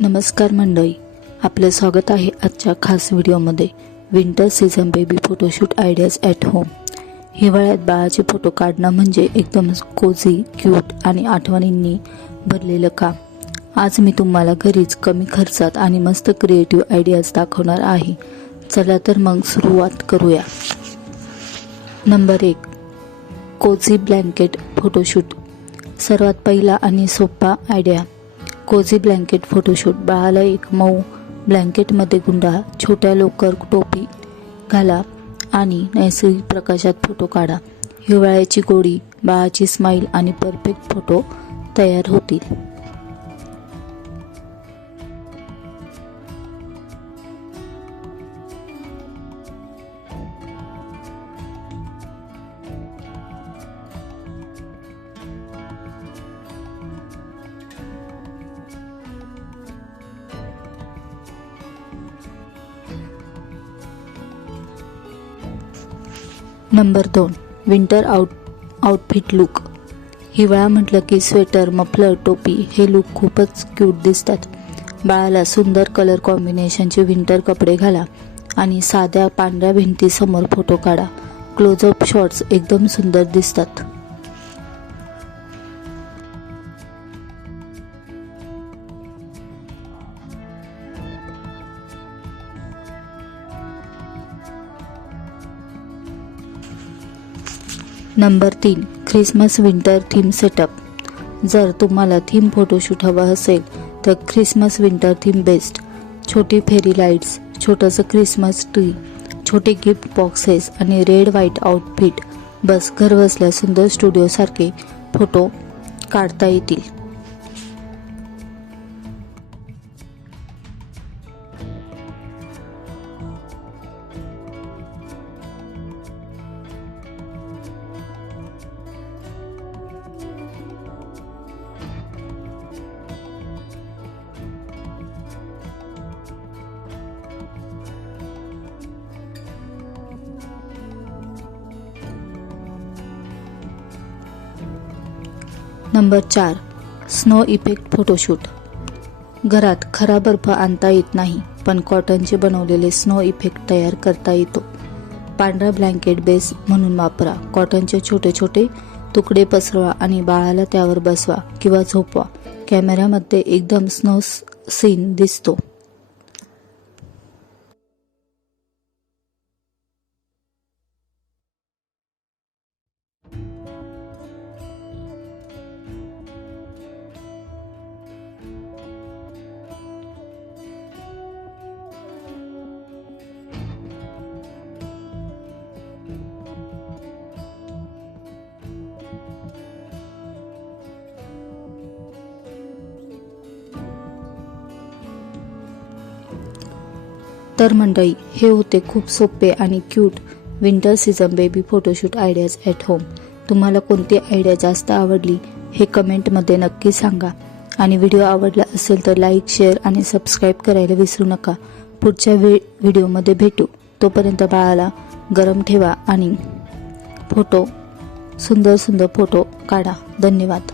नमस्कार मंडळी आपलं स्वागत आहे आजच्या खास व्हिडिओमध्ये. Winter season baby photoshoot ideas at home हिवाळ्यात बाळाचे फोटो काढणं म्हणजे एकदम कोझी क्यूट आणि आठवणींनी भरलेलं काम. आज मी तुम्हाला घरीच कमी खर्चात आणि मस्त क्रिएटिव्ह आयडियाज दाखवणार आहे. चला तर मग सुरुवात करूया. नंबर एक कोझी ब्लँकेट फोटोशूट सर्वात पहिला आणि सोपा आयडिया कोझी ब्लँकेट फोटोशूट बाळाला एक मऊ ब्लँकेटमध्ये गुंडा छोट्या लोकर टोपी घाला आणि नैसर्गिक प्रकाशात फोटो काढा. हिवाळ्याची गोडी बाळाची स्माईल आणि परफेक्ट फोटो तयार होतील. नंबर दोन विंटर आउट आउटफिट लुक हिवाळा म्हटलं की स्वेटर मफलर टोपी हे लुक खूपच क्यूट दिसतात. बाळाला सुंदर कलर कॉम्बिनेशनचे विंटर कपडे घाला आणि साध्या पांढऱ्या भिंतीसमोर फोटो काढा. क्लोजअप शॉट्स एकदम सुंदर दिसतात. नंबर तीन ख्रिसमस विंटर थीम सेटअप जर तुम्हाला थीम फोटोशूट हवं असेल तर ख्रिसमस विंटर थीम बेस्ट छोटी फेरी लाईट्स छोटंसं ख्रिसमस ट्री छोटे गिफ्ट बॉक्सेस आणि रेड व्हाईट आउटफिट बस घर बसल्या सुंदर स्टुडिओसारखे फोटो काढता येतील. नंबर चार. स्नो इफेक्ट फोटोशूट घरात खरा बर्फ आणता येत नाही पण कॉटनचे बनवलेले स्नो इफेक्ट तयार करता येतो. पांढरा ब्लँकेट बेस म्हणून वापरा. कॉटनचे छोटे छोटे तुकडे पसरवा आणि बाळाला त्यावर बसवा किंवा झोपवा. कॅमेऱ्यामध्ये एकदम स्नो सीन दिसतो. तर मंडळी हे होते खूप सोपे आणि cute winter season baby photoshoot ideas at home तुम्हाला कोणती आयडिया जास्त आवडली हे कमेंटमध्ये नक्की सांगा. आणि व्हिडिओ आवडला असेल तर लाईक शेअर आणि सबस्क्राईब करायला विसरू नका. पुढच्या वे व्हिडिओमध्ये भेटू. तोपर्यंत बाळाला गरम ठेवा आणि फोटो सुंदर सुंदर फोटो काढा. धन्यवाद.